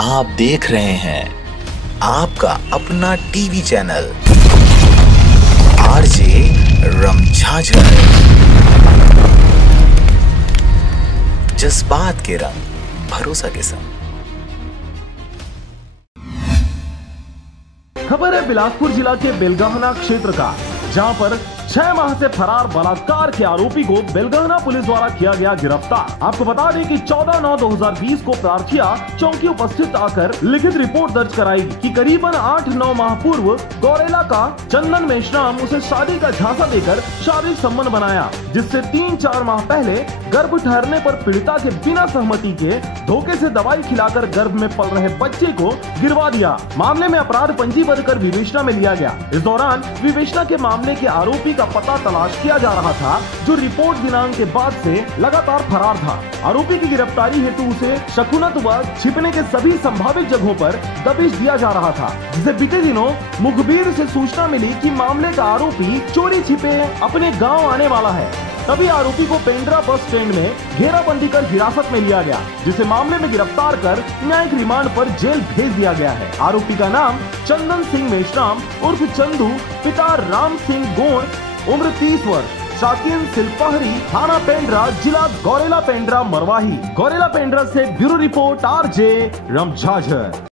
आप देख रहे हैं आपका अपना टीवी चैनल आरजे रमझाझर। जज्बात के रंग, भरोसा के संग। खबर है बिलासपुर जिला के बेलगहना क्षेत्र का, जहां पर 6 माह से फरार बलात्कार के आरोपी को बेलगहना पुलिस द्वारा किया गया गिरफ्तार। आपको बता दें कि 14/9/2020 को प्रार्थिया चौकी उपस्थित आकर लिखित रिपोर्ट दर्ज कराई कि करीबन 8-9 माह पूर्व गौरेला का चंदन मेश्राम उसे शादी का झांसा देकर शारीरिक संबंध बनाया, जिससे 3-4 माह पहले गर्भ ठहरने पर पीड़िता के बिना सहमति के धोखे से दवाई खिलाकर गर्भ में पल रहे बच्चे को गिरवा दिया। मामले में अपराध पंजीबद्ध कर विवेचना में लिया गया। इस दौरान विवेचना के मामले के आरोपी का पता तलाश किया जा रहा था, जो रिपोर्ट दिनांक के बाद से लगातार फरार था। आरोपी की गिरफ्तारी हेतु उसे शकुनत व छिपने के सभी संभावित जगहों पर दबिश दिया जा रहा था, जिसे बीते दिनों मुखबिर से सूचना मिली कि मामले का आरोपी चोरी छिपे अपने गाँव आने वाला है। तभी आरोपी को पेंड्रा बस स्टैंड में घेराबंदी कर हिरासत में लिया गया, जिसे मामले में गिरफ्तार कर न्यायिक रिमांड पर जेल भेज दिया गया है। आरोपी का नाम चंदन सिंह मेश्राम उर्फ चंदू, पिता राम सिंह गोण, उम्र 30 वर्ष, शाकिन सिलपहरी, थाना पेंड्रा, जिला गौरेला पेंड्रा मरवाही। गौरेला पेंड्रा से ब्यूरो रिपोर्ट आरजे रमझाझर।